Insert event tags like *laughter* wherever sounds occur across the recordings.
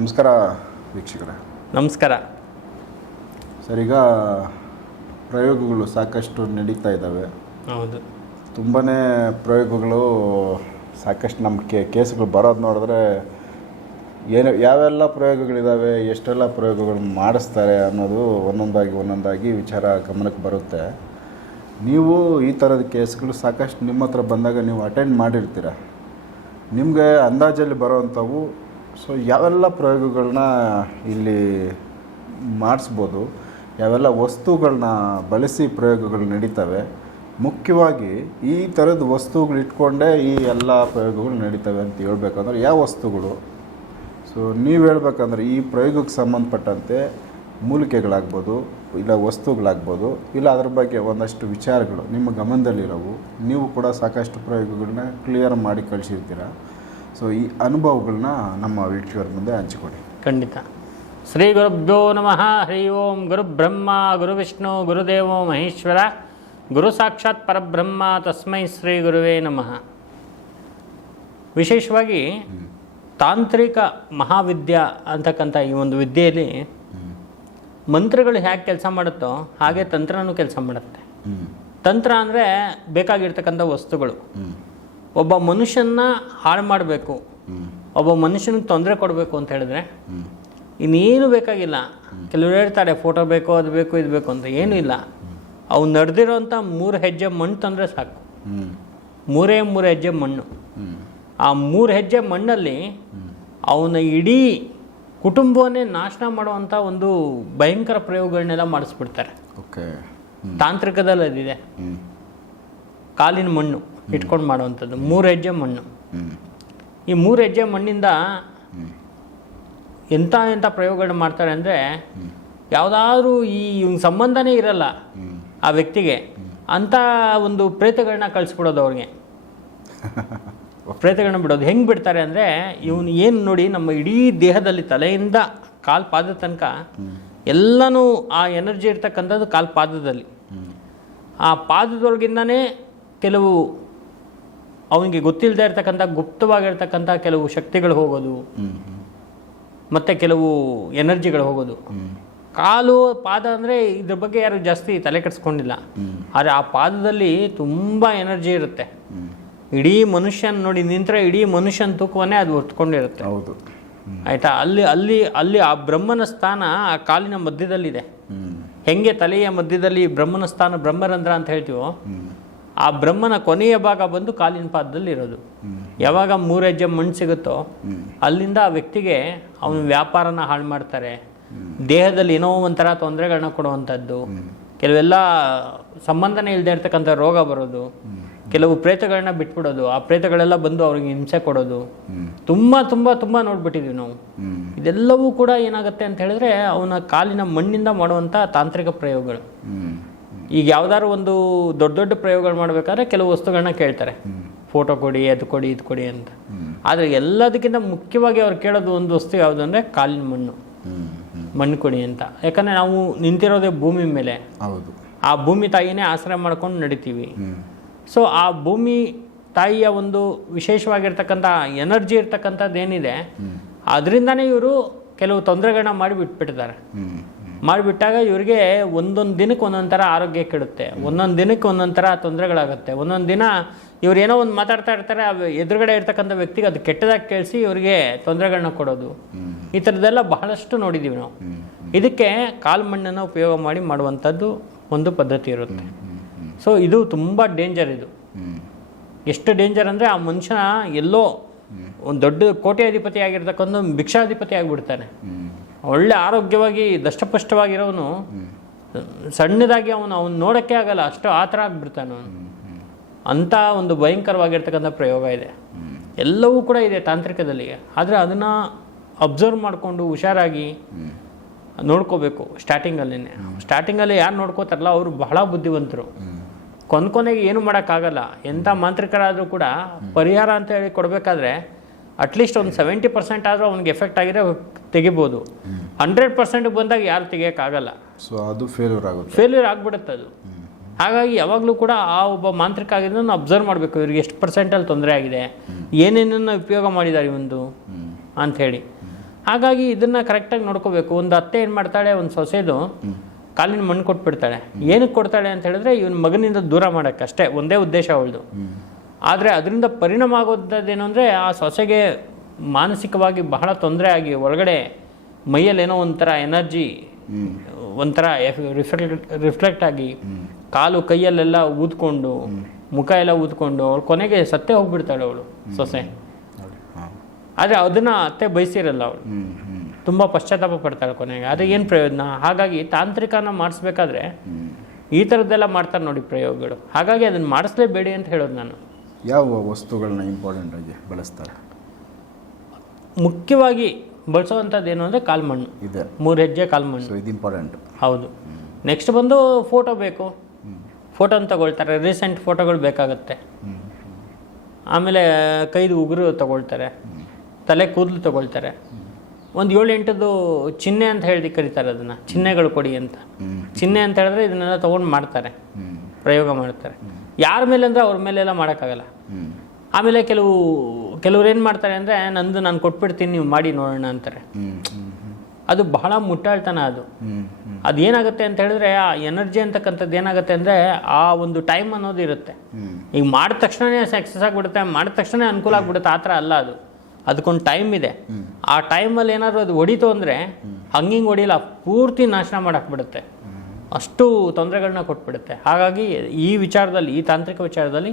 ನಮಸ್ಕಾರ ವೀಕ್ಷಕರೇ. ನಮಸ್ಕಾರ. ಸರ್ ಈಗ ಪ್ರಯೋಗಗಳು ಸಾಕಷ್ಟು ನಡೀತಾ ಇದ್ದಾವೆ. ಹೌದು. ತುಂಬಾ ಪ್ರಯೋಗಗಳು ಸಾಕಷ್ಟು ನಮ್ಮ ಕೇ ಕೇಸ್ಗಳು ಬರೋದು ನೋಡಿದ್ರೆ ಏನು ಯಾವೆಲ್ಲ ಪ್ರಯೋಗಗಳಿದ್ದಾವೆ ಎಷ್ಟೆಲ್ಲ ಪ್ರಯೋಗಗಳು ಮಾಡಿಸ್ತಾರೆ ಅನ್ನೋದು ಒಂದೊಂದಾಗಿ ಒಂದೊಂದಾಗಿ ವಿಚಾರ ಗಮನಕ್ಕೆ ಬರುತ್ತೆ. ನೀವು ಈ ಥರದ ಕೇಸ್ಗಳು ಸಾಕಷ್ಟು ನಿಮ್ಮ ಹತ್ರ ಬಂದಾಗ ನೀವು ಅಟೆಂಡ್ ಮಾಡಿರ್ತೀರ. ನಿಮಗೆ ಅಂದಾಜಲ್ಲಿ ಬರೋವಂಥವು ಸೊ ಯಾವೆಲ್ಲ ಪ್ರಯೋಗಗಳನ್ನ ಇಲ್ಲಿ ಮಾಡಿಸ್ಬೋದು, ಯಾವೆಲ್ಲ ವಸ್ತುಗಳನ್ನ ಬಳಸಿ ಪ್ರಯೋಗಗಳು ನಡೀತವೆ, ಮುಖ್ಯವಾಗಿ ಈ ಥರದ ವಸ್ತುಗಳು ಇಟ್ಕೊಂಡೇ ಈ ಎಲ್ಲ ಪ್ರಯೋಗಗಳು ನಡೀತವೆ ಅಂತ ಹೇಳ್ಬೇಕಂದ್ರೆ ಯಾವ ವಸ್ತುಗಳು? ಸೊ ನೀವು ಹೇಳ್ಬೇಕಂದ್ರೆ ಈ ಪ್ರಯೋಗಕ್ಕೆ ಸಂಬಂಧಪಟ್ಟಂತೆ ಮೂಲಿಕೆಗಳಾಗ್ಬೋದು, ಇಲ್ಲ ವಸ್ತುಗಳಾಗ್ಬೋದು, ಇಲ್ಲ ಅದ್ರ ಬಗ್ಗೆ ಒಂದಷ್ಟು ವಿಚಾರಗಳು ನಿಮ್ಮ ಗಮನದಲ್ಲಿರೋವು, ನೀವು ಕೂಡ ಸಾಕಷ್ಟು ಪ್ರಯೋಗಗಳನ್ನ ಕ್ಲಿಯರ್ ಮಾಡಿ ಕಳಿಸಿರ್ತೀರ? ಸೊ ಈ ಅನುಭವಗಳನ್ನ ನಮ್ಮ ವೀಕ್ಷಕರ ಮುಂದೆ ಹಂಚಿಕೊಡಿ. ಖಂಡಿತ. ಶ್ರೀ ಗುರುಭ್ಯೋ ನಮಃ. ಹರಿ ಓಂ ಗುರು ಬ್ರಹ್ಮ ಗುರು ವಿಷ್ಣು ಗುರುದೇವೋ ಮಹೇಶ್ವರ. ಗುರು ಸಾಕ್ಷಾತ್ ಪರಬ್ರಹ್ಮ. ತಸ್ಮೈ ಶ್ರೀ ಗುರುವೇ ನಮಃ. ವಿಶೇಷವಾಗಿ ತಾಂತ್ರಿಕ ಮಹಾವಿದ್ಯಾ ಅಂತಕ್ಕಂಥ ಈ ಒಂದು ವಿದ್ಯೆಯಲ್ಲಿ ಮಂತ್ರಗಳು ಹೇಗೆ ಕೆಲಸ ಮಾಡುತ್ತೋ ಹಾಗೆ ತಂತ್ರನೂ ಕೆಲಸ ಮಾಡುತ್ತೆ. ತಂತ್ರ ಅಂದರೆ ಬೇಕಾಗಿರ್ತಕ್ಕಂಥ ವಸ್ತುಗಳು. ಒಬ್ಬ ಮನುಷ್ಯನ ಹಾಳು ಮಾಡಬೇಕು. ಒಬ್ಬ ಮನುಷ್ಯನಿಗೆ ತೊಂದರೆ ಕೊಡಬೇಕು ಅಂತ ಹೇಳಿದ್ರೆ ಇನ್ನೇನು ಬೇಕಾಗಿಲ್ಲ. ಕೆಲವರು ಹೇಳ್ತಾರೆ ಫೋಟೋ ಬೇಕು ಅದು ಬೇಕು ಇದು ಬೇಕು ಅಂತ ಏನೂ ಇಲ್ಲ. ಅವ್ನು ನಡೆದಿರೋಂಥ ಮೂರು ಹೆಜ್ಜೆ ಮಣ್ಣು ತಂದರೆ ಸಾಕು. ಮೂರೇ ಮೂರು ಹೆಜ್ಜೆ ಮಣ್ಣು. ಆ ಮೂರು ಹೆಜ್ಜೆ ಮಣ್ಣಲ್ಲಿ ಅವನ ಇಡೀ ಕುಟುಂಬವನ್ನೇ ನಾಶನ ಮಾಡುವಂಥ ಒಂದು ಭಯಂಕರ ಪ್ರಯೋಗಗಳನ್ನೆಲ್ಲ ಮಾಡಿಸ್ಬಿಡ್ತಾರೆ. ಓಕೆ ತಾಂತ್ರಿಕದಲ್ಲಿ ಅದಿದೆ ಕಾಲಿನ ಮಣ್ಣು. ಇಟ್ಕೊಂಡು ಮಾಡುವಂಥದ್ದು. ಮೂರು ಹೆಜ್ಜೆ ಮಣ್ಣು. ಈ ಮೂರು ಹೆಜ್ಜೆ ಮಣ್ಣಿಂದ ಎಂಥ ಎಂಥ ಪ್ರಯೋಗಗಳು ಮಾಡ್ತಾರೆ ಅಂದರೆ ಯಾವುದಾದ್ರೂ ಈ ಇವ್ನ ಸಂಬಂಧನೇ ಇರಲ್ಲ ಆ ವ್ಯಕ್ತಿಗೆ ಅಂಥ ಒಂದು ಪ್ರೇತಗಳನ್ನ ಕಳಿಸ್ಬಿಡೋದು ಅವ್ರಿಗೆ. ಪ್ರೇತಗಳನ್ನ ಬಿಡೋದು. ಹೆಂಗೆ ಬಿಡ್ತಾರೆ ಅಂದರೆ ಇವನು ಏನು ನೋಡಿ ನಮ್ಮ ಇಡೀ ದೇಹದಲ್ಲಿ ತಲೆಯಿಂದ ಕಾಲು ಪಾದದ ತನಕ ಎಲ್ಲನೂ ಆ ಎನರ್ಜಿ ಇರ್ತಕ್ಕಂಥದ್ದು ಕಾಲು ಪಾದದಲ್ಲಿ. ಆ ಪಾದದೊಳಗಿಂದನೇ ಕೆಲವು ಅವನಿಗೆ ಗೊತ್ತಿಲ್ಲದೆ ಇರ್ತಕ್ಕಂಥ ಗುಪ್ತವಾಗಿರ್ತಕ್ಕಂಥ ಕೆಲವು ಶಕ್ತಿಗಳು ಹೋಗೋದು. ಮತ್ತು ಕೆಲವು ಎನರ್ಜಿಗಳು ಹೋಗೋದು. ಕಾಲು ಪಾದ ಅಂದರೆ ಇದ್ರ ಬಗ್ಗೆ ಯಾರು ಜಾಸ್ತಿ ತಲೆ ಕೆಡಿಸ್ಕೊಂಡಿಲ್ಲ. ಆದರೆ ಆ ಪಾದದಲ್ಲಿ ತುಂಬ ಎನರ್ಜಿ ಇರುತ್ತೆ. ಇಡೀ ಮನುಷ್ಯನ ನೋಡಿ ನಿಂತರೆ ಇಡೀ ಮನುಷ್ಯನ ತೂಕವನ್ನೇ ಅದು ಹೊತ್ಕೊಂಡಿರುತ್ತೆ. ಹೌದು. ಆಯಿತಾ? ಅಲ್ಲಿ ಅಲ್ಲಿ ಅಲ್ಲಿ ಆ ಬ್ರಹ್ಮನ ಸ್ಥಾನ ಆ ಕಾಲಿನ ಮಧ್ಯದಲ್ಲಿದೆ. ಹೆಂಗೆ ತಲೆಯ ಮಧ್ಯದಲ್ಲಿ ಬ್ರಹ್ಮನ ಸ್ಥಾನ ಬ್ರಹ್ಮರಂಧ್ರ ಅಂತ ಹೇಳ್ತೀವೋ? ಆ ಬ್ರಹ್ಮನ ಕೊನೆಯ ಭಾಗ ಬಂದು ಕಾಲಿನ ಪಾದದಲ್ಲಿ ಇರೋದು ಯಾವಾಗ ಮೂರು ಹೆಜ್ಜೆ ಮಣ್ಣು ಸಿಗುತ್ತೋ ಅಲ್ಲಿಂದ ಆ ವ್ಯಕ್ತಿಗೆ ಅವನು ವ್ಯಾಪಾರನ ಹಾಳು ಮಾಡ್ತಾರೆ. ದೇಹದಲ್ಲಿ ಏನೋ ಒಂಥರ ತೊಂದರೆಗಳನ್ನ ಕೊಡುವಂಥದ್ದು. ಕೆಲವೆಲ್ಲ ಸಂಬಂಧನೇ ಇಲ್ಲದೆ ಇರ್ತಕ್ಕಂಥ ರೋಗ ಬರೋದು. ಕೆಲವು ಪ್ರೇತಗಳನ್ನ ಬಿಟ್ಬಿಡೋದು. ಆ ಪ್ರೇತಗಳೆಲ್ಲ ಬಂದು ಅವ್ರಿಗೆ ಹಿಂಸೆ ಕೊಡೋದು. ತುಂಬ ತುಂಬ ತುಂಬ ನೋಡ್ಬಿಟ್ಟಿದ್ವಿ ನಾವು. ಇದೆಲ್ಲವೂ ಕೂಡ ಏನಾಗುತ್ತೆ ಅಂತ ಹೇಳಿದ್ರೆ ಅವನ ಕಾಲಿನ ಮಣ್ಣಿಂದ ಮಾಡುವಂಥ ತಾಂತ್ರಿಕ ಪ್ರಯೋಗಗಳು. ಈಗ ಯಾವ್ದಾದ್ರು ಒಂದು ದೊಡ್ಡ ದೊಡ್ಡ ಪ್ರಯೋಗಗಳು ಮಾಡಬೇಕಾದ್ರೆ ಕೆಲವು ವಸ್ತುಗಳನ್ನ ಕೇಳ್ತಾರೆ. ಫೋಟೋ ಕೊಡಿ ಅದು ಕೊಡಿ ಇದು ಕೊಡಿ ಅಂತ. ಆದರೆ ಎಲ್ಲದಕ್ಕಿಂತ ಮುಖ್ಯವಾಗಿ ಅವ್ರು ಕೇಳೋದು ಒಂದು ವಸ್ತು ಯಾವುದು ಅಂದರೆ ಕಾಲಿನ ಮಣ್ಣು. ಮಣ್ಣು ಕೊಡಿ ಅಂತ. ಯಾಕಂದರೆ ನಾವು ನಿಂತಿರೋದೇ ಭೂಮಿ ಮೇಲೆ. ಹೌದು. ಆ ಭೂಮಿ ತಾಯಿನೇ ಆಶ್ರಯ ಮಾಡ್ಕೊಂಡು ನಡಿತೀವಿ. ಸೊ ಆ ಭೂಮಿ ತಾಯಿಯ ಒಂದು ವಿಶೇಷವಾಗಿರ್ತಕ್ಕಂಥ ಎನರ್ಜಿ ಇರ್ತಕ್ಕಂಥದ್ದು ಏನಿದೆ ಅದರಿಂದನೇ ಇವರು ಕೆಲವು ತೊಂದರೆಗಳನ್ನ ಮಾಡಿ ಬಿಟ್ಬಿಟ್ಟಿದ್ದಾರೆ. ಮಾಡಿಬಿಟ್ಟಾಗ ಇವರಿಗೆ ಒಂದೊಂದು ದಿನಕ್ಕೆ ಒಂದೊಂದು ಥರ ಆರೋಗ್ಯ ಕೆಡುತ್ತೆ. ಒಂದೊಂದು ದಿನಕ್ಕೆ ಒಂದೊಂದು ಥರ ತೊಂದರೆಗಳಾಗುತ್ತೆ. ಒಂದೊಂದು ದಿನ ಇವ್ರು ಏನೋ ಒಂದು ಮಾತಾಡ್ತಾ ಇರ್ತಾರೆ ಆ ಎದುರುಗಡೆ ಇರ್ತಕ್ಕಂಥ ವ್ಯಕ್ತಿಗೆ ಅದು ಕೆಟ್ಟದಾಗಿ ಕೇಳಿಸಿ ಇವರಿಗೆ ತೊಂದರೆಗಳನ್ನ ಕೊಡೋದು. ಈ ಥರದ್ದೆಲ್ಲ ಬಹಳಷ್ಟು ನೋಡಿದ್ದೀವಿ ನಾವು. ಇದಕ್ಕೆ ಕಾಲು ಮಣ್ಣನ್ನು ಉಪಯೋಗ ಮಾಡಿ ಮಾಡುವಂಥದ್ದು ಒಂದು ಪದ್ಧತಿ ಇರುತ್ತೆ. ಸೊ ಇದು ತುಂಬ ಡೇಂಜರ್ ಇದು. ಎಷ್ಟು ಡೇಂಜರ್ ಅಂದರೆ ಆ ಮನುಷ್ಯನ ಎಲ್ಲೋ ಒಂದು ದೊಡ್ಡ ಕೋಟ್ಯಾಧಿಪತಿ ಆಗಿರ್ತಕ್ಕಂಥ ಭಿಕ್ಷಾಧಿಪತಿ ಆಗಿಬಿಡ್ತಾನೆ. ಒಳ್ಳೆ ಆರೋಗ್ಯವಾಗಿ ದಷ್ಟಪುಷ್ಟವಾಗಿರೋನು, ಸಣ್ಣದಾಗಿ ಅವನು ಅವನು ನೋಡೋಕ್ಕೆ ಆಗಲ್ಲ, ಅಷ್ಟು ಆ ಥರ ಆಗಿಬಿಡ್ತಾನೆ ಅವನು. ಅಂಥ ಒಂದು ಭಯಂಕರವಾಗಿರ್ತಕ್ಕಂಥ ಪ್ರಯೋಗ ಇದೆ. ಎಲ್ಲವೂ ಕೂಡ ಇದೆ ತಾಂತ್ರಿಕದಲ್ಲಿ. ಆದರೆ ಅದನ್ನು ಅಬ್ಸರ್ವ್ ಮಾಡಿಕೊಂಡು ಹುಷಾರಾಗಿ ನೋಡ್ಕೋಬೇಕು ಸ್ಟಾರ್ಟಿಂಗಲ್ಲೇ ಸ್ಟಾರ್ಟಿಂಗಲ್ಲಿ ಯಾರು ನೋಡ್ಕೋತಾರಲ್ಲ, ಅವರು ಬಹಳ ಬುದ್ಧಿವಂತರು. ಕೊನೆ ಕೊನೆಗೆ ಏನು ಮಾಡೋಕ್ಕಾಗಲ್ಲ. ಎಂಥ ಮಾಂತ್ರಿಕರಾದರೂ ಕೂಡ ಪರಿಹಾರ ಅಂತ ಹೇಳಿ ಕೊಡಬೇಕಾದ್ರೆ ಅಟ್ಲೀಸ್ಟ್ ಒಂದು ಸೆವೆಂಟಿ ಪರ್ಸೆಂಟ್ ಆದರೂ ಅವ್ನಿಗೆ ಎಫೆಕ್ಟ್ ಆಗಿದೆ ತೆಗಿಬೋದು. ಹಂಡ್ರೆಡ್ ಪರ್ಸೆಂಟ್ ಬಂದಾಗ ಯಾರು ತೆಗಿಯೋಕ್ಕಾಗಲ್ಲ. ಸೊ ಅದು ಫೇಲ್ಯೂರ್ ಆಗುತ್ತೆ. ಫೇಲ್ಯೂರ್ ಆಗಿಬಿಡುತ್ತೆ ಅದು. ಹಾಗಾಗಿ ಯಾವಾಗಲೂ ಕೂಡ ಆ ಒಬ್ಬ ಮಾಂತ್ರಿಕ ಆಗಿದ್ದನ್ನು ಅಬ್ಸರ್ವ್ ಮಾಡಬೇಕು. ಇವ್ರಿಗೆ ಎಷ್ಟು ಪರ್ಸೆಂಟಲ್ಲಿ ತೊಂದರೆ ಆಗಿದೆ. ಏನೇನನ್ನು ಉಪಯೋಗ ಮಾಡಿದ್ದಾರೆ ಇವಂದು ಅಂಥೇಳಿ ಹಾಗಾಗಿ ಇದನ್ನು ಕರೆಕ್ಟಾಗಿ ನೋಡ್ಕೋಬೇಕು. ಒಂದು ಅತ್ತೆ ಏನು ಮಾಡ್ತಾಳೆ? ಒಂದು ಸೊಸೆದು ಕಾಲಿನ ಮಣ್ಣು ಕೊಟ್ಬಿಡ್ತಾಳೆ. ಏನಕ್ಕೆ ಕೊಡ್ತಾಳೆ ಅಂತ ಹೇಳಿದ್ರೆ ಇವನ ಮಗನಿಂದ ದೂರ ಮಾಡೋಕ್ಕಷ್ಟೇ. ಒಂದೇ ಉದ್ದೇಶ ಅವಳದು. ಆದರೆ ಅದರಿಂದ ಪರಿಣಾಮ ಆಗೋದೇನು ಅಂದರೆ ಆ ಸೊಸೆಗೆ ಮಾನಸಿಕವಾಗಿ ಬಹಳ ತೊಂದರೆ ಆಗಿ ಒಳಗಡೆ ಮೈಯಲ್ಲೇನೋ ಒಂಥರ ಎನರ್ಜಿ ಒಂಥರ ರಿಫ್ಲೆಕ್ಟ್ ರಿಫ್ಲೆಕ್ಟ್ ಆಗಿ ಕಾಲು ಕೈಯಲ್ಲೆಲ್ಲ ಊದ್ಕೊಂಡು ಮುಖ ಎಲ್ಲ ಊದ್ಕೊಂಡು ಅವಳು ಕೊನೆಗೆ ಸತ್ತೇ ಹೋಗ್ಬಿಡ್ತಾಳೆ ಅವಳು ಸೊಸೆ. ಆದರೆ ಅದನ್ನು ಅತ್ತೆ ಬಯಸಿರಲ್ಲ ಅವಳು. ತುಂಬ ಪಶ್ಚಾತ್ತಾಪ ಪಡ್ತಾಳೆ ಕೊನೆಗೆ. ಅದು ಏನು ಪ್ರಯೋಜನ? ಹಾಗಾಗಿ ತಾಂತ್ರಿಕನ ಮಾಡಿಸ್ಬೇಕಾದ್ರೆ ಈ ಥರದ್ದೆಲ್ಲ ಮಾಡ್ತಾರೆ ನೋಡಿ ಪ್ರಯೋಗಗಳು. ಹಾಗಾಗಿ ಅದನ್ನು ಮಾಡಿಸ್ಲೇಬೇಡಿ ಅಂತ ಹೇಳೋದು ನಾನು. ಯಾವ ವಸ್ತುಗಳನ್ನ ಇಂಪಾರ್ಟೆಂಟ್ ಆಗಿ ಬಳಸ್ತಾರೆ? ಮುಖ್ಯವಾಗಿ ಬಳಸುವಂಥದ್ದು ಏನು ಅಂದರೆ ಕಾಲ್ಮಣ್ಣು. ಇದೆ. ಮೂರು ಹೆಜ್ಜೆ ಕಾಲ್ಮಣ್ಣು. ಇದು ಇಂಪಾರ್ಟೆಂಟ್ ಹೌದು. ನೆಕ್ಸ್ಟ್ ಬಂದು ಫೋಟೋ ಬೇಕು. ಫೋಟೋನ ತಗೊಳ್ತಾರೆ. ರೀಸೆಂಟ್ ಫೋಟೋಗಳು ಬೇಕಾಗುತ್ತೆ. ಆಮೇಲೆ ಕೈದು ಉಗುರು ತಗೊಳ್ತಾರೆ. ತಲೆ ಕೂದಲು ತಗೊಳ್ತಾರೆ. ಒಂದು ಏಳು ಎಂಟದ್ದು ಚಿಹ್ನೆ ಅಂತ ಹೇಳಿ ಕರೀತಾರೆ ಅದನ್ನು. ಚಿಹ್ನೆಗಳು ಕೊಡಿ ಅಂತ. ಚಿಹ್ನೆ ಅಂತ ಹೇಳಿದ್ರೆ ಇದನ್ನೆಲ್ಲ ತೊಗೊಂಡು ಮಾಡ್ತಾರೆ. ಪ್ರಯೋಗ ಮಾಡ್ತಾರೆ. ಯಾರ ಮೇಲೆ ಅಂದರೆ ಅವ್ರ ಮೇಲೆಲ್ಲ ಮಾಡೋಕ್ಕಾಗಲ್ಲ. ಆಮೇಲೆ ಕೆಲವು, ಕೆಲವ್ರು ಏನು ಮಾಡ್ತಾರೆ ಅಂದರೆ, ನಂದು ನಾನು ಕೊಟ್ಬಿಡ್ತೀನಿ, ನೀವು ಮಾಡಿ ನೋಡೋಣ ಅಂತಾರೆ. ಅದು ಬಹಳ ಮುಟ್ಟಾಳ್ತನ ಅದು. ಅದೇನಾಗುತ್ತೆ ಅಂತ ಹೇಳಿದ್ರೆ, ಆ ಎನರ್ಜಿ ಅಂತಕ್ಕಂಥದ್ದು ಏನಾಗುತ್ತೆ ಅಂದರೆ, ಆ ಒಂದು ಟೈಮ್ ಅನ್ನೋದು ಇರುತ್ತೆ. ಈಗ ಮಾಡಿದ ತಕ್ಷಣವೇ ಸಕ್ಸಸ್ ಆಗಿಬಿಡುತ್ತೆ, ಮಾಡಿದ ತಕ್ಷಣ ಅನುಕೂಲ ಆಗಿಬಿಡುತ್ತೆ, ಆ ಥರ ಅಲ್ಲ ಅದು. ಅದಕ್ಕೊಂದು ಟೈಮ್ ಇದೆ. ಆ ಟೈಮಲ್ಲಿ ಏನಾದರೂ ಅದು ಹೊಡಿತು ಅಂದರೆ, ಹಂಗಿಂಗೆ ಹೊಡಿಲ್ಲ, ಪೂರ್ತಿ ನಾಶನ ಮಾಡಾಕ್ಬಿಡುತ್ತೆ. ಅಷ್ಟು ತೊಂದರೆಗಳನ್ನ ಕೊಟ್ಬಿಡುತ್ತೆ. ಹಾಗಾಗಿ ಈ ವಿಚಾರದಲ್ಲಿ ಈ ತಾಂತ್ರಿಕ ವಿಚಾರದಲ್ಲಿ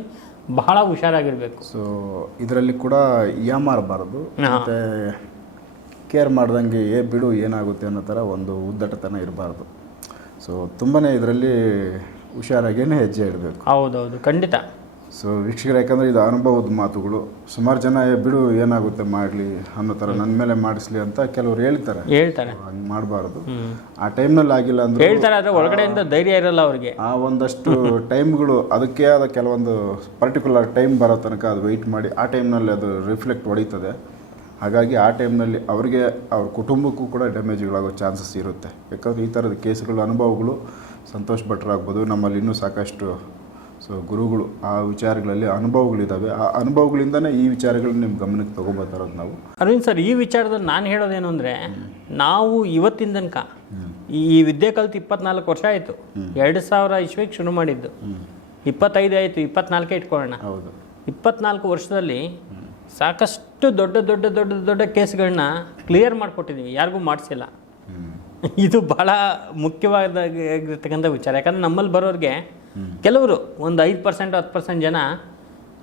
ಬಹಳ ಹುಷಾರಾಗಿರಬೇಕು. ಸೊ ಇದರಲ್ಲಿ ಕೂಡ ಯಾಮಾರಬಾರದು. ಮತ್ತು ಕೇರ್ ಮಾಡ್ದಂಗೆ ಏ ಬಿಡು ಏನಾಗುತ್ತೆ? ಅನ್ನೋ ಥರ ಒಂದು ಉದ್ದಟತನ ಇರಬಾರ್ದು. ಸೊ ತುಂಬಾ ಇದರಲ್ಲಿ ಹುಷಾರಾಗೇನೆ ಹೆಜ್ಜೆ ಇಡಬೇಕು. ಹೌದೌದು ಖಂಡಿತ. ಸೊ ವೀಕ್ಷಕರು ಯಾಕಂದರೆ ಇದು ಅನುಭವದ ಮಾತುಗಳು. ಸುಮಾರು ಜನ ಏ ಬಿಡು ಏನಾಗುತ್ತೆ ಮಾಡಲಿ ಅನ್ನೋ ಥರ ನನ್ನ ಮೇಲೆ ಮಾಡಿಸ್ಲಿ ಅಂತ ಕೆಲವ್ರು ಹೇಳ್ತಾರೆ. ಹೇಳ್ತಾರೆ. ಹಂಗೆ ಮಾಡಬಾರ್ದು. ಆ ಟೈಮ್ನಲ್ಲಿ ಆಗಿಲ್ಲ ಅಂದ್ರೆ ಹೇಳ್ತಾರೆ ಆದರೆ ಒಳಗಡೆಯಿಂದ ಧೈರ್ಯ ಇರಲ್ಲ ಅವ್ರಿಗೆ. ಆ ಒಂದಷ್ಟು *laughs* ಟೈಮ್ಗಳು ಅದಕ್ಕೆ ಆದ ಕೆಲವೊಂದು ಪರ್ಟಿಕ್ಯುಲರ್ ಟೈಮ್ ಬರೋ ತನಕ ಅದು ವೆಯ್ಟ್ ಮಾಡಿ ಆ ಟೈಮ್ನಲ್ಲಿ ಅದು ರಿಫ್ಲೆಕ್ಟ್ ಹೊಡಿತದೆ. ಹಾಗಾಗಿ ಆ ಟೈಮ್ನಲ್ಲಿ ಅವರಿಗೆ ಅವ್ರ ಕುಟುಂಬಕ್ಕೂ ಕೂಡ ಡ್ಯಾಮೇಜ್ಗಳಾಗೋ ಚಾನ್ಸಸ್ ಇರುತ್ತೆ. ಯಾಕಂದರೆ ಈ ಥರದ ಕೇಸ್ಗಳ ಅನುಭವಗಳು ಸಂತೋಷ್ ಭಟ್ರಾಗ್ಬೋದು. ನಮ್ಮಲ್ಲಿ ಇನ್ನೂ ಸಾಕಷ್ಟು ಸೊ ಗುರುಗಳು ಆ ವಿಚಾರಗಳಲ್ಲಿ ಅನುಭವಗಳಿದ್ದಾವೆ. ಆ ಅನುಭವಗಳಿಂದನೇ ಈ ವಿಚಾರಗಳನ್ನ ನಿಮ್ಮ ಗಮನಕ್ಕೆ ತೊಗೊಬೋದಾರದು ನಾವು. ಅರವಿಂದ್ ಸರ್ ಈ ವಿಚಾರದಲ್ಲಿ ನಾನು ಹೇಳೋದೇನು ಅಂದರೆ ನಾವು ಇವತ್ತಿನ ತನಕ ಈ ವಿದ್ಯೆ ಕಲಿತು ಇಪ್ಪತ್ನಾಲ್ಕು ವರ್ಷ ಆಯಿತು. ಎರಡು ಸಾವಿರ ಇಸ್ವಿಗೆ ಶುರು ಮಾಡಿದ್ದು. ಇಪ್ಪತ್ತೈದು ಆಯಿತು ಇಪ್ಪತ್ನಾಲ್ಕೇ ಇಟ್ಕೊಳ್ಳೋಣ. ಹೌದು. ಇಪ್ಪತ್ನಾಲ್ಕು ವರ್ಷದಲ್ಲಿ ಸಾಕಷ್ಟು ದೊಡ್ಡ ದೊಡ್ಡ ದೊಡ್ಡ ದೊಡ್ಡ ಕೇಸ್ಗಳನ್ನ ಕ್ಲಿಯರ್ ಮಾಡಿಕೊಟ್ಟಿದ್ದೀವಿ ಯಾರಿಗೂ ಮಾಡಿಸಿಲ್ಲ. *laughs* ಇದು ಬಹಳ ಮುಖ್ಯವಾಗಿರ್ತಕ್ಕಂಥ ವಿಚಾರ. ಯಾಕಂದರೆ ನಮ್ಮಲ್ಲಿ ಬರೋರಿಗೆ ಕೆಲವರು ಒಂದು ಐದು ಪರ್ಸೆಂಟ್ ಹತ್ತು ಪರ್ಸೆಂಟ್ ಜನ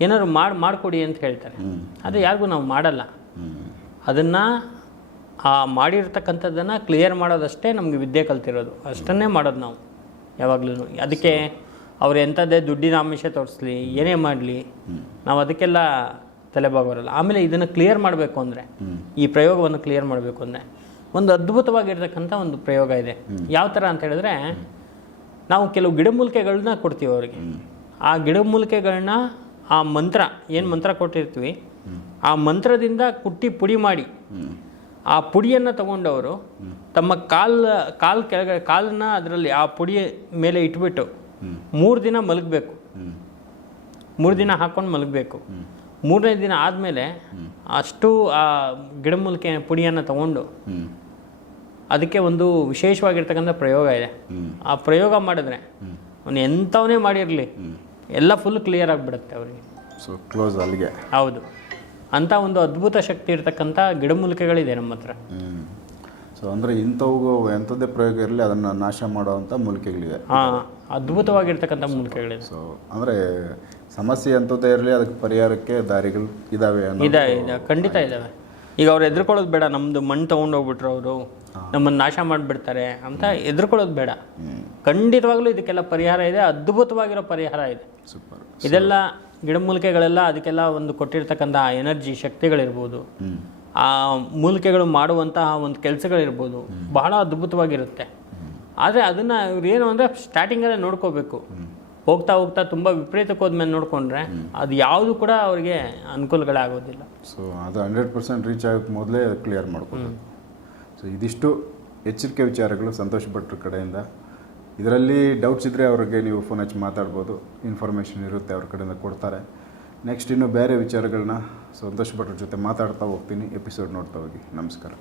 ಏನಾದ್ರು ಮಾಡಿ ಮಾಡಿಕೊಡಿ ಅಂತ ಹೇಳ್ತಾರೆ. ಅದು ಯಾರಿಗೂ ನಾವು ಮಾಡಲ್ಲ. ಅದನ್ನು ಆ ಮಾಡಿರ್ತಕ್ಕಂಥದ್ದನ್ನು ಕ್ಲಿಯರ್ ಮಾಡೋದಷ್ಟೇ ನಮಗೆ ವಿದ್ಯೆ ಕಲ್ತಿರೋದು. ಅಷ್ಟನ್ನೇ ಮಾಡೋದು ನಾವು. ಯಾವಾಗಲೂ. ಅದಕ್ಕೆ ಅವ್ರು ಎಂಥದ್ದೇ ದುಡ್ಡಿನ ಆಮಿಷ ತೋರಿಸ್ಲಿ ಏನೇ ಮಾಡಲಿ ನಾವು ಅದಕ್ಕೆಲ್ಲ ತಲೆಬಾಗೋರಲ್ಲ ಆಮೇಲೆ ಇದನ್ನು ಕ್ಲಿಯರ್ ಮಾಡಬೇಕು ಅಂದರೆ ಈ ಪ್ರಯೋಗವನ್ನು ಕ್ಲಿಯರ್ ಮಾಡಬೇಕು ಅಂದರೆ ಒಂದು ಅದ್ಭುತವಾಗಿರ್ತಕ್ಕಂಥ ಒಂದು ಪ್ರಯೋಗ ಇದೆ. ಯಾವ ಥರ ಅಂತ ಹೇಳಿದ್ರೆ ನಾವು ಕೆಲವು ಗಿಡಮೂಲಿಕೆಗಳನ್ನ ಕೊಡ್ತೀವಿ ಅವರಿಗೆ. ಆ ಗಿಡಮೂಲಿಕೆಗಳನ್ನ ಆ ಮಂತ್ರ ಏನು ಮಂತ್ರ ಕೊಟ್ಟಿರ್ತೀವಿ? ಆ ಮಂತ್ರದಿಂದ ಕುಟ್ಟಿ ಪುಡಿ ಮಾಡಿ. ಆ ಪುಡಿಯನ್ನು ತಗೊಂಡವರು ತಮ್ಮ ಕಾಲ್ ಕಾಲ್ ಕೆಳಗಡೆ ಕಾಲನ್ನ ಅದರಲ್ಲಿ ಆ ಪುಡಿ ಮೇಲೆ ಇಟ್ಬಿಟ್ಟು ಮೂರು ದಿನ ಮಲಗಬೇಕು. ಮೂರು ದಿನ ಹಾಕ್ಕೊಂಡು ಮಲಗಬೇಕು. ಮೂರನೇ ದಿನ ಆದಮೇಲೆ ಅಷ್ಟು ಆ ಗಿಡಮೂಲಿಕೆ ಪುಡಿಯನ್ನು ತಗೊಂಡು ಅದಕ್ಕೆ ಒಂದು ವಿಶೇಷವಾಗಿರ್ತಕ್ಕಂಥ ಪ್ರಯೋಗ ಇದೆ. ಆ ಪ್ರಯೋಗ ಮಾಡಿದ್ರೆ ಅವನು ಎಂಥವನೇ ಮಾಡಿರಲಿ ಎಲ್ಲ ಫುಲ್ ಕ್ಲಿಯರ್ ಆಗಿಬಿಡುತ್ತೆ ಅವರಿಗೆ. ಸೊ ಕ್ಲೋಸ್ ಅಲ್ಲಿಗೆ. ಹೌದು. ಅಂಥ ಒಂದು ಅದ್ಭುತ ಶಕ್ತಿ ಇರತಕ್ಕಂಥ ಗಿಡಮೂಲಿಕೆಗಳಿದೆ ನಮ್ಮ ಹತ್ರ. ಸೊ ಅಂದರೆ ಇಂಥವು ಎಂಥದ್ದೇ ಪ್ರಯೋಗ ಇರಲಿ ಅದನ್ನು ನಾಶ ಮಾಡುವಂಥ ಮೂಲಿಕೆಗಳಿದೆ ಹಾಂ ಅದ್ಭುತವಾಗಿರ್ತಕ್ಕಂಥ ಮೂಲಿಕೆಗಳಿದೆ ಸೊ ಅಂದರೆ ಸಮಸ್ಯೆ ಎಂಥದ್ದೇ ಇರಲಿ ಅದಕ್ಕೆ ಪರಿಹಾರಕ್ಕೆ ದಾರಿಗಳು ಇದ್ದಾವೆ ಇದಾವೆ ಇದೆ ಇದೆ ಖಂಡಿತ ಇದ್ದಾವೆ ಈಗ ಅವ್ರು ಎದ್ರುಕೊಳ್ಳೋದು ಬೇಡ ನಮ್ಮದು ಮಣ್ಣು ತೊಗೊಂಡೋಗ್ಬಿಟ್ರು ಅವರು ನಮ್ಮನ್ನು ನಾಶ ಮಾಡಿಬಿಡ್ತಾರೆ ಅಂತ ಎದ್ರುಕೊಳ್ಳೋದು ಬೇಡ. ಖಂಡಿತವಾಗ್ಲೂ ಇದಕ್ಕೆಲ್ಲ ಪರಿಹಾರ ಇದೆ ಅದ್ಭುತವಾಗಿರೋ ಪರಿಹಾರ ಇದೆ. ಸೂಪರ್ ಇದೆಲ್ಲ ಗಿಡಮೂಲಿಕೆಗಳೆಲ್ಲ ಅದಕ್ಕೆಲ್ಲ ಒಂದು ಕೊಟ್ಟಿರ್ತಕ್ಕಂಥ ಎನರ್ಜಿ ಶಕ್ತಿಗಳಿರ್ಬೋದು. ಆ ಮೂಲಿಕೆಗಳು ಮಾಡುವಂತಹ ಒಂದು ಕೆಲಸಗಳಿರ್ಬೋದು. ಬಹಳ ಅದ್ಭುತವಾಗಿರುತ್ತೆ. ಆದರೆ ಅದನ್ನು ಇವ್ರು ಏನು ಅಂದರೆ ಸ್ಟಾರ್ಟಿಂಗಲ್ಲೇ ನೋಡ್ಕೋಬೇಕು. ಹೋಗ್ತಾ ಹೋಗ್ತಾ ತುಂಬ ವಿಪರೀತಕ್ಕೆ ಹೋದ್ಮೇಲೆ ನೋಡಿಕೊಂಡ್ರೆ ಅದು ಯಾವುದು ಕೂಡ ಅವರಿಗೆ ಅನುಕೂಲಗಳಾಗೋದಿಲ್ಲ. ಸೊ ಅದು ಹಂಡ್ರೆಡ್ ಪರ್ಸೆಂಟ್ ರೀಚ್ ಆಗೋಕ್ಕೆ ಮೊದಲೇ ಕ್ಲಿಯರ್ ಮಾಡ್ಬೋದು ಸೊ ಇದಿಷ್ಟು ಎಚ್ಚರಿಕೆ ವಿಚಾರಗಳು ಸಂತೋಷ್ ಭಟ್ರ ಕಡೆಯಿಂದ. ಇದರಲ್ಲಿ ಡೌಟ್ಸ್ ಇದ್ದರೆ ಅವ್ರಿಗೆ ನೀವು ಫೋನ್ ಹಚ್ಚಿ ಮಾತಾಡ್ಬೋದು. ಇನ್ಫಾರ್ಮೇಷನ್ ಇರುತ್ತೆ ಅವ್ರ ಕಡೆಯಿಂದ ಕೊಡ್ತಾರೆ. ನೆಕ್ಸ್ಟ್ ಇನ್ನೂ ಬೇರೆ ವಿಚಾರಗಳನ್ನ ಸಂತೋಷ್ ಭಟ್ರ ಜೊತೆ ಮಾತಾಡ್ತಾ ಹೋಗ್ತೀನಿ. ಎಪಿಸೋಡ್ ನೋಡ್ತಾ ಹೋಗಿ. ನಮಸ್ಕಾರ.